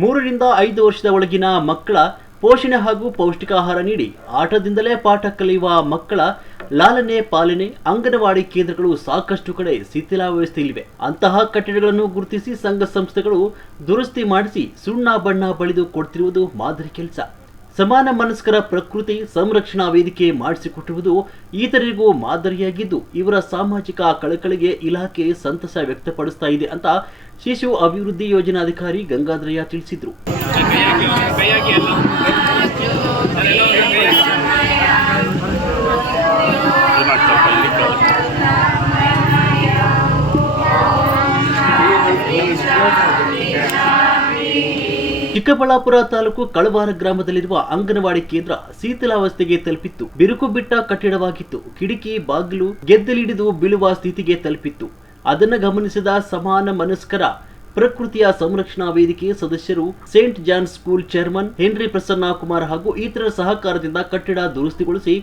ಮೂರರಿಂದ ಐದು ವರ್ಷದ ಒಳಗಿನ ಮಕ್ಕಳ ಪೋಷಣೆ ಹಾಗೂ ಪೌಷ್ಟಿಕಾಹಾರ ನೀಡಿ ಆಟದಿಂದಲೇ ಪಾಠ ಕಲಿಯುವ ಮಕ್ಕಳ ಲಾಲನೆ ಪಾಲನೆ ಅಂಗನವಾಡಿ ಕೇಂದ್ರಗಳು ಸಾಕಷ್ಟು ಕಡೆ ಶಿಥಿಲಾವಸ್ಥೆಯಲ್ಲಿವೆ ಅಂತಹ ಕಟ್ಟಡಗಳನ್ನು ಗುರುತಿಸಿ ಸಂಘ ಸಂಸ್ಥೆಗಳು ದುರಸ್ತಿ ಮಾಡಿಸಿ ಸುಣ್ಣ ಬಣ್ಣ ಬಳಿದು ಕೊಡ್ತಿರುವುದು ಮಾದರಿ ಕೆಲಸ. ಸಮಾನ ಮನಸ್ಕರ ಪ್ರಕೃತಿ ಸಂರಕ್ಷಣಾ ವೇದಿಕೆ ಮಾಡಿಸಿಕೊಟ್ಟಿರುವುದು ಇತರರಿಗೂ ಮಾದರಿಯಾಗಿದ್ದು, ಇವರ ಸಾಮಾಜಿಕ ಕಳಕಳಿಗೆ ಇಲಾಖೆ ಸಂತಸ ವ್ಯಕ್ತಪಡಿಸ್ತಾ ಇದೆ ಅಂತ ಶಿಶು ಅಭಿವೃದ್ಧಿ ಯೋಜನಾಧಿಕಾರಿ ಗಂಗಾಧರಯ್ಯ ತಿಳಿಸಿದ್ರು. ಚಿಕ್ಕಬಳ್ಳಾಪುರ ತಾಲೂಕು ಕಳವಾರ ಗ್ರಾಮದಲ್ಲಿರುವ ಅಂಗನವಾಡಿ ಕೇಂದ್ರ ಶೀತಲಾವಸ್ಥೆಗೆ ತಲುಪಿತ್ತು. ಬಿರುಕು ಬಿಟ್ಟ ಕಟ್ಟಡವಾಗಿತ್ತು. ಕಿಟಕಿ, ಬಾಗಿಲು, ಗೆದ್ದಲಿಡಿದು ಬೀಳುವ ಸ್ಥಿತಿಗೆ ತಲುಪಿತ್ತು. ಅದನ್ನು ಗಮನಿಸಿದ ಸಮಾನ ಮನಸ್ಕರ ಪ್ರಕೃತಿಯ ಸಂರಕ್ಷಣಾ ವೇದಿಕೆ ಸದಸ್ಯರು Saint John school chairman Henry Prasanna Kumar ಹಾಗೂ ಇತರ ಸಹಕಾರದಿಂದ ಕಟ್ಟಡ ದುರಸ್ತಿಗೊಳಿಸಿ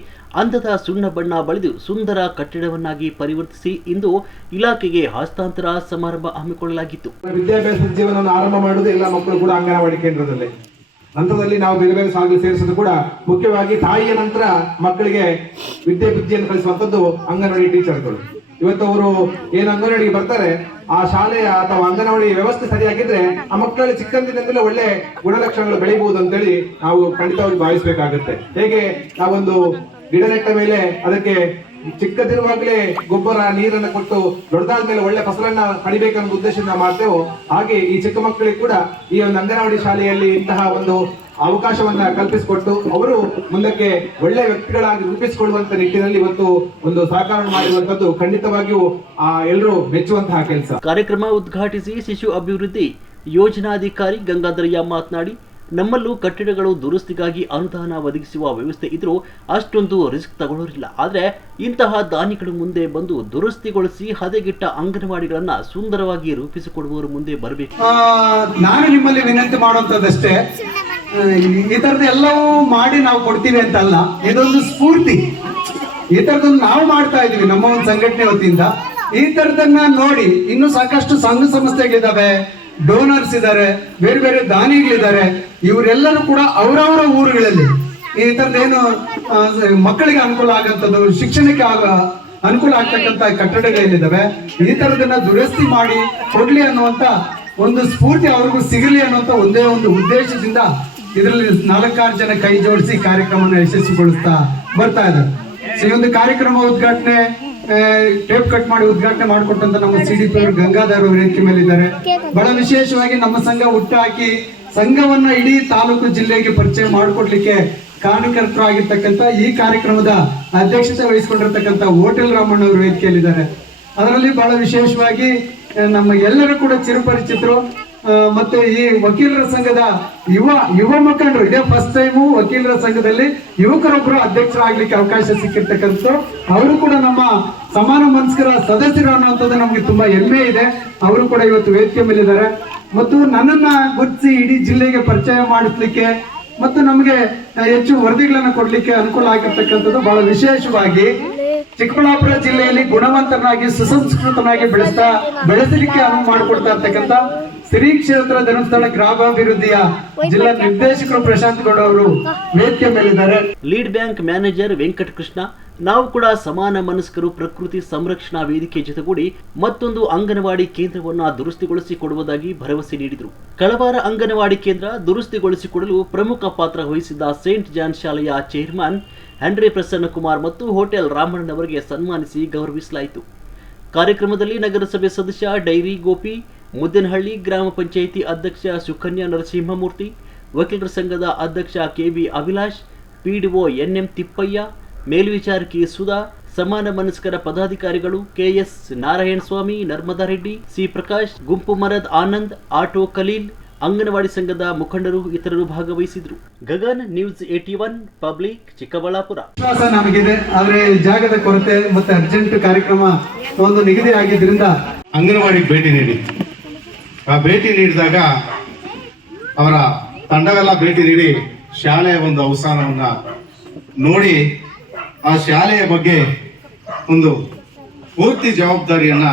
ಅಂಧದ ಸುಣ್ಣ ಬಣ್ಣ ಬಳಿದು ಸುಂದರ ಕಟ್ಟಡವನ್ನಾಗಿ ಪರಿವರ್ತಿಸಿ ಇಂದು ಇಲಾಖೆಗೆ ಹಸ್ತಾಂತರ ಸಮಾರಂಭ ಹಮ್ಮಿಕೊಳ್ಳಲಾಗಿತ್ತು. ವಿದ್ಯಾಭ್ಯಾಸ ಜೀವನವನ್ನು ಆರಂಭ ಮಾಡುವುದು ಎಲ್ಲ ಮಕ್ಕಳು ಕೂಡ ಅಂಗನವಾಡಿ ಕೇಂದ್ರದಲ್ಲಿ. ನಂತರದಲ್ಲಿ ನಾವು ಬೇರೆ ಬೇರೆ ಸಾಲಿಗೆ ಸೇರಿಸೋದು ಕೂಡ ಮುಖ್ಯವಾಗಿ ತಾಯಿಯ ನಂತರ ಮಕ್ಕಳಿಗೆ ವಿದ್ಯೆ ಬುದ್ಧಿಯನ್ನು ಕಲಿಸುವಂತದ್ದು ಅಂಗನವಾಡಿ ಟೀಚರ್ಗಳು. ಇವತ್ತು ಅವರು ಏನು ಅಂಗನವಾಡಿಗೆ ಬರ್ತಾರೆ, ಆ ಶಾಲೆಯ ಅಥವಾ ಅಂಗನವಾಡಿ ವ್ಯವಸ್ಥೆ ಸರಿಯಾಗಿದ್ರೆ ಆ ಮಕ್ಕಳಲ್ಲಿ ಚಿಕ್ಕಂದಿನಿಂದಲೇ ಒಳ್ಳೆ ಗುಣಲಕ್ಷಣಗಳು ಬೆಳಿಬಹುದು ಅಂತೇಳಿ ನಾವು ಖಂಡಿತವಾಗಿ ಭಾವಿಸಬೇಕಾಗುತ್ತೆ. ಹೇಗೆ ನಾವೊಂದು ಗಿಡ ನೆಟ್ಟ ಮೇಲೆ ಅದಕ್ಕೆ ಚಿಕ್ಕದಿರುವಾಗಲೇ ಗೊಬ್ಬರ, ನೀರನ್ನು ಕೊಟ್ಟು ದೊಡ್ಡದಾದ ಮೇಲೆ ಒಳ್ಳೆ ಫಸಲನ್ನ ಪಡಿಬೇಕನ್ನೋ ಉದ್ದೇಶದಿಂದ ಮಾಡ್ತೇವೋ, ಹಾಗೆ ಈ ಚಿಕ್ಕ ಮಕ್ಕಳಿಗೆ ಕೂಡ ಈ ಒಂದು ಅಂಗನವಾಡಿ ಶಾಲೆಯಲ್ಲಿ ಇಂತಹ ಒಂದು ಅವಕಾಶವನ್ನ ಕಲ್ಪಿಸಿಕೊಟ್ಟು ಅವರು ಮುಂದಕ್ಕೆ ಒಳ್ಳೆ ವ್ಯಕ್ತಿಗಳಾಗಿ ರೂಪಿಸಿಕೊಳ್ಳುವಂತ ನಿಟ್ಟಿನಲ್ಲಿ ಇವತ್ತು ಒಂದು ಸಹಕಾರ ಮಾಡಿರುವಂತದ್ದು ಖಂಡಿತವಾಗಿಯೂ ಆ ಎಲ್ಲರೂ ಮೆಚ್ಚುವಂತಹ ಕೆಲಸ. ಕಾರ್ಯಕ್ರಮ ಉದ್ಘಾಟಿಸಿ ಶಿಶು ಅಭಿವೃದ್ಧಿ ಯೋಜನಾಧಿಕಾರಿ ಗಂಗಾಧರಯ್ಯ ಮಾತನಾಡಿ ನಮ್ಮಲ್ಲೂ ಕಟ್ಟಡಗಳು ದುರಸ್ತಿಗಾಗಿ ಅನುದಾನ ಒದಗಿಸುವ ವ್ಯವಸ್ಥೆ ಇದ್ರೂ ಅಷ್ಟೊಂದು ರಿಸ್ಕ್ ತಗೊಳ್ಳೋರಿಲ್ಲ. ಆದರೆ ಇಂತಹ ದಾನಿಗಳು ಮುಂದೆ ಬಂದು ದುರಸ್ತಿಗೊಳಿಸಿ ಹದಗೆಟ್ಟ ಅಂಗನವಾಡಿಗಳನ್ನ ಸುಂದರವಾಗಿ ರೂಪಿಸಿಕೊಡುವವರು ಮುಂದೆ ಬರಬೇಕು. ನಾನು ನಿಮ್ಮಲ್ಲಿ ವಿನಂತಿ ಮಾಡುವಂತದ್ದಷ್ಟೇ ಈ ತರದ ಎಲ್ಲವೂ ಮಾಡಿ ನಾವು ಕೊಡ್ತೀವಿ ಅಂತ ಅಲ್ಲ ಇದೊಂದು ಸ್ಫೂರ್ತಿ. ಈ ತರದೊಂದು ನಾವು ಮಾಡ್ತಾ ಇದೀವಿ ನಮ್ಮ ಒಂದು ಸಂಘಟನೆ ವತಿಯಿಂದ. ಈ ತರದನ್ನ ನೋಡಿ ಇನ್ನು ಸಾಕಷ್ಟು ಸಂಘ ಸಂಸ್ಥೆಗಳಿದಾವೆ ಡೋನರ್ಸ್ ಇದ್ದಾರೆ, ಬೇರೆ ಬೇರೆ ದಾನಿಗಳಿದ್ದಾರೆ, ಇವರೆಲ್ಲರೂ ಕೂಡ ಅವರವರ ಊರುಗಳಲ್ಲಿ ಈ ತರದೇನು ಮಕ್ಕಳಿಗೆ ಅನುಕೂಲ ಆಗಂತದ್ದು ಶಿಕ್ಷಣಕ್ಕೆ ಆಗ ಅನುಕೂಲ ಆಗ್ತಕ್ಕಂತ ಕಟ್ಟಡಗಳೇನಿದಾವೆ ಈ ತರದನ್ನ ದುರಸ್ತಿ ಮಾಡಿ ಕೊಡ್ಲಿ ಅನ್ನುವಂತ ಒಂದು ಸ್ಫೂರ್ತಿ ಅವ್ರಿಗೂ ಸಿಗಲಿ ಅನ್ನುವಂತ ಒಂದೇ ಒಂದು ಉದ್ದೇಶದಿಂದ ಇದರಲ್ಲಿ ನಾಲ್ಕಾರು ಜನ ಕೈ ಜೋಡಿಸಿ ಕಾರ್ಯಕ್ರಮವನ್ನು ಯಶಸ್ವಿಗೊಳಿಸ್ತಾ ಬರ್ತಾ ಇದ್ದಾರೆ. ಈ ಒಂದು ಕಾರ್ಯಕ್ರಮ ಉದ್ಘಾಟನೆ ಟೇಪ್ ಕಟ್ ಮಾಡಿ ಉದ್ಘಾಟನೆ ಮಾಡಿಕೊಟ್ಟಂತ ನಮ್ಮ ಸಿ ಡಿ ಪಿ ಅವರು ಗಂಗಾಧರ್ ಅವರು ವೇದಿಕೆ ಮೇಲೆ ಇದ್ದಾರೆ ಬಹಳ ವಿಶೇಷವಾಗಿ ನಮ್ಮ ಸಂಘ ಹುಟ್ಟಾಕಿ ಸಂಘವನ್ನ ಇಡೀ ತಾಲೂಕು ಜಿಲ್ಲೆಗೆ ಪರಿಚಯ ಮಾಡಿಕೊಡ್ಲಿಕ್ಕೆ ಕಾರ್ಯಕರ್ತರು ಆಗಿರ್ತಕ್ಕಂಥ ಈ ಕಾರ್ಯಕ್ರಮದ ಅಧ್ಯಕ್ಷತೆ ವಹಿಸಿಕೊಂಡಿರ್ತಕ್ಕಂಥ ಹೋಟೆಲ್ ರಾಮಣ್ಣ ಅವರು ವೇದಿಕೆಯಲ್ಲಿದ್ದಾರೆ. ಅದರಲ್ಲಿ ಬಹಳ ವಿಶೇಷವಾಗಿ ನಮ್ಮ ಎಲ್ಲರೂ ಕೂಡ ಚಿರಪರಿಚಿತರು. ಮತ್ತೆ ಈ ವಕೀಲರ ಸಂಘದ ಯುವ ಯುವ ಮುಖಂಡರು, ಇದೇ ಫಸ್ಟ್ ಟೈಮು ವಕೀಲರ ಸಂಘದಲ್ಲಿ ಯುವಕರೊಬ್ಬರು ಅಧ್ಯಕ್ಷರಾಗ್ಲಿಕ್ಕೆ ಅವಕಾಶ ಸಿಕ್ಕಿರ್ತಕ್ಕಂಥ ಅವರು ಕೂಡ ನಮ್ಮ ಸಮಾನ ಮನಸ್ಕರ ಸದಸ್ಯರು ಅನ್ನುವಂಥದ್ದು ನಮಗೆ ತುಂಬಾ ಹೆಮ್ಮೆ ಇದೆ. ಅವರು ಕೂಡ ಇವತ್ತು ವೇದಿಕೆ ಮೇಲಿದ್ದಾರೆ. ಮತ್ತು ನನ್ನನ್ನ ಗುರುತಿಸಿ ಇಡೀ ಜಿಲ್ಲೆಗೆ ಪರಿಚಯ ಮಾಡಿಸ್ಲಿಕ್ಕೆ ಮತ್ತು ನಮಗೆ ಹೆಚ್ಚು ವರದಿಗಳನ್ನ ಕೊಡ್ಲಿಕ್ಕೆ ಅನುಕೂಲ ಆಗಿರ್ತಕ್ಕಂಥದ್ದು ಬಹಳ ವಿಶೇಷವಾಗಿ ಚಿಕ್ಕಬಳ್ಳಾಪುರ ಜಿಲ್ಲೆಯಲ್ಲಿ ಗುಣವಂತನಾಗಿ, ಸುಸಂಸ್ಕೃತನಾಗಿ ಬೆಳೆಸ್ತಾ, ಬೆಳೆಸಲಿಕ್ಕೆ ಅನುವು ಮಾಡಿಕೊಡ್ತಾ ಇರ್ತಕ್ಕಂಥ ಶ್ರೀ ಕ್ಷೇತ್ರ ಧರ್ಮಸ್ಥಳ ಗ್ರಾಮಾಭಿವೃದ್ಧಿಯ ಜಿಲ್ಲಾ ನಿರ್ದೇಶಕರು ಪ್ರಶಾಂತ್ ಗೌಡ ಅವರು ವೇದಿಕೆ ಮೇಲಿದ್ದಾರೆ. ಲೀಡ್ ಬ್ಯಾಂಕ್ ಮ್ಯಾನೇಜರ್ ವೆಂಕಟಕೃಷ್ಣ ನಾವು ಕೂಡ ಸಮಾನ ಮನಸ್ಕರು ಪ್ರಕೃತಿ ಸಂರಕ್ಷಣಾ ವೇದಿಕೆ ಜೊತೆಗೂಡಿ ಮತ್ತೊಂದು ಅಂಗನವಾಡಿ ಕೇಂದ್ರವನ್ನು ದುರಸ್ತಿಗೊಳಿಸಿ ಕೊಡುವುದಾಗಿ ಭರವಸೆ ನೀಡಿದರು. ಕಳವಾರ ಅಂಗನವಾಡಿ ಕೇಂದ್ರ ದುರಸ್ತಿಗೊಳಿಸಿಕೊಡಲು ಪ್ರಮುಖ ಪಾತ್ರ ವಹಿಸಿದ್ದ ಸೇಂಟ್ ಜಾನ್ ಶಾಲೆಯ ಚೇರ್ಮನ್ ಹೆನ್ರಿ ಪ್ರಸನ್ನ ಕುಮಾರ್ ಮತ್ತು ಹೋಟೆಲ್ ರಾಮಣ್ಣನವರಿಗೆ ಸನ್ಮಾನಿಸಿ ಗೌರವಿಸಲಾಯಿತು. ಕಾರ್ಯಕ್ರಮದಲ್ಲಿ ನಗರಸಭೆ ಸದಸ್ಯ ಡೈರಿ ಗೋಪಿ ಮುದ್ದನಹಳ್ಳಿ ಗ್ರಾಮ ಪಂಚಾಯಿತಿ ಅಧ್ಯಕ್ಷ ಸುಕನ್ಯಾ ನರಸಿಂಹಮೂರ್ತಿ ವಕೀಲರ ಸಂಘದ ಅಧ್ಯಕ್ಷ KB Abhilash PDO NM Thippaiah ಮೇಲ್ವಿಚಾರಕಿ Sudha ಸಮಾನ ಮನಸ್ಕರ ಪದಾಧಿಕಾರಿಗಳು ಕೆಎಸ್ ನಾರಾಯಣ ಸ್ವಾಮಿ ನರ್ಮದಾ ರೆಡ್ಡಿ ಸಿ ಪ್ರಕಾಶ್ ಗುಂಪು ಮರದ್ ಆನಂದ್ ಆಟೋ ಖಲೀಲ್ ಅಂಗನವಾಡಿ ಸಂಘದ ಮುಖಂಡರು ಇತರರು ಭಾಗವಹಿಸಿದ್ರು. Gagan news eighty one public Chikkaballapur. ವಿಶ್ವಾಸ ನಮಗಿದೆ ಆದ್ರೆ ಜಾಗದ ಕೊರತೆ ಮತ್ತೆ ಅರ್ಜೆಂಟ್ ಕಾರ್ಯಕ್ರಮ ಒಂದು ನಿಗದಿ ಆಗಿದ್ರಿಂದ ಅಂಗನವಾಡಿಗೆ ಭೇಟಿ ನೀಡಿ. ಆ ಭೇಟಿ ನೀಡಿದಾಗ ಅವರ ತಂಡವೆಲ್ಲ ಭೇಟಿ ನೀಡಿ ಶಾಲೆಯ ಒಂದು ಅವಸಾನವನ್ನ ನೋಡಿ ಆ ಶಾಲೆಯ ಬಗ್ಗೆ ಒಂದು ಪೂರ್ತಿ ಜವಾಬ್ದಾರಿಯನ್ನ